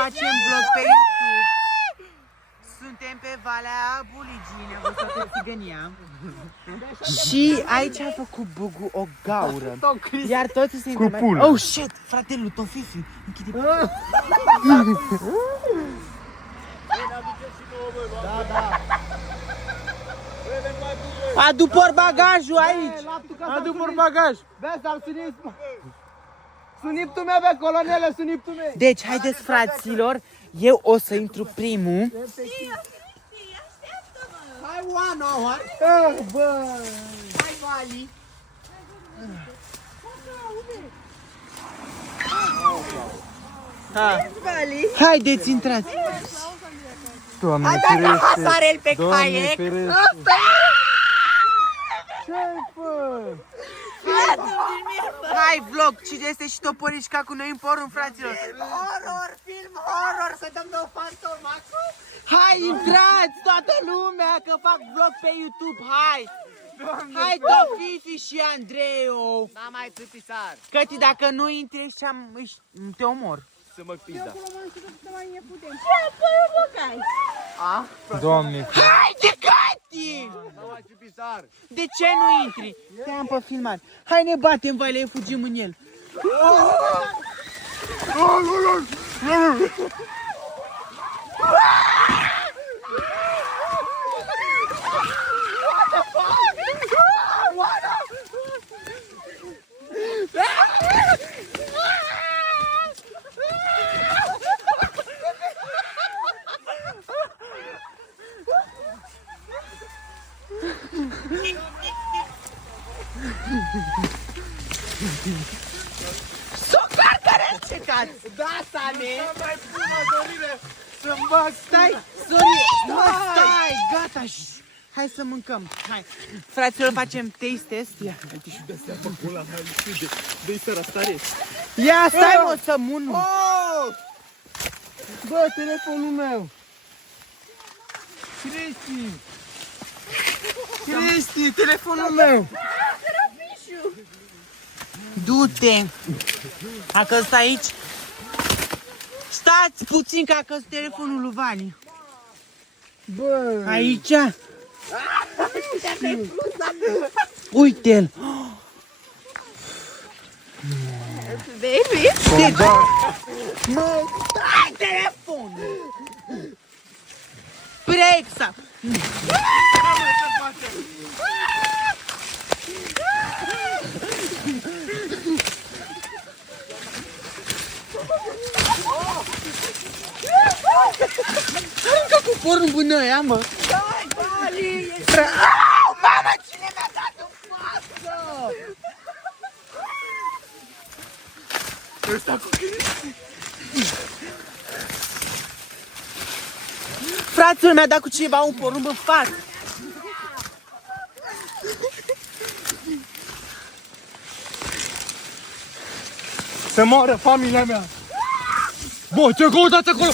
facem vlog pe YouTube. Suntem pe Valea Buligii, ne-am văzut toată țigănia. Și aici a făcut Bugu o gaură. Iar toți se întreabă. Oh shit, fratele lui Tofifi. Închide. Adu portbagajul aici. Adu portbagaj. Vezi, dar suniptul meu pe colonele, suniptul meu. Deci, haideți, fraților, eu o să intru primul. Hai, Oana, hai. Bă. Hai, Vali. Haideți, intrați. Doamne ferește! Sare el pe Doamne ferește! Ce-ai fă? Hai, vlog, cine este și Toporișca cu noi în porun, fraților? Horror, film horror, să dăm de o fantomacă. Hai, intrați, toată lumea, că fac vlog pe YouTube, hai! Hai, Tofifi și Andreu! N-am mai țâpisar. Căti, dacă nu intri, te omor. Să mă pizda. Doamne! Haide, Cati! N-am mai țâpisar. De ce nu intri? Te-am pe filmat. Hai, ne batem, vai, le fugim în el. Socar, care încetați? Da, Sane! Mai bună, Dorine, să-mi bag. Stai, Sorin! Stai, gata! Hai să mâncăm, hai! Fraților, facem taste test. Ia, Uite și de-astea pe cola, mai de-i săra stare. ia stai, mă, să mun! Bă, telefonul meu. Cristi, telefonul meu. Du-te! A căzut aici? Stați puțin, că a căzut telefonul lui Vani. Bă. Aici? Uite-l! Baby? Mă, dai telefonul! Prexa! Încă cu pornul bună aia, mă! Hai, Vali! Mamă, cine mi-a dat în față? Ăsta cu Cristi. Frațul mi-a dat cu ceva un porumb în față. Să moară familia mea! Bă, ce căutați acolo?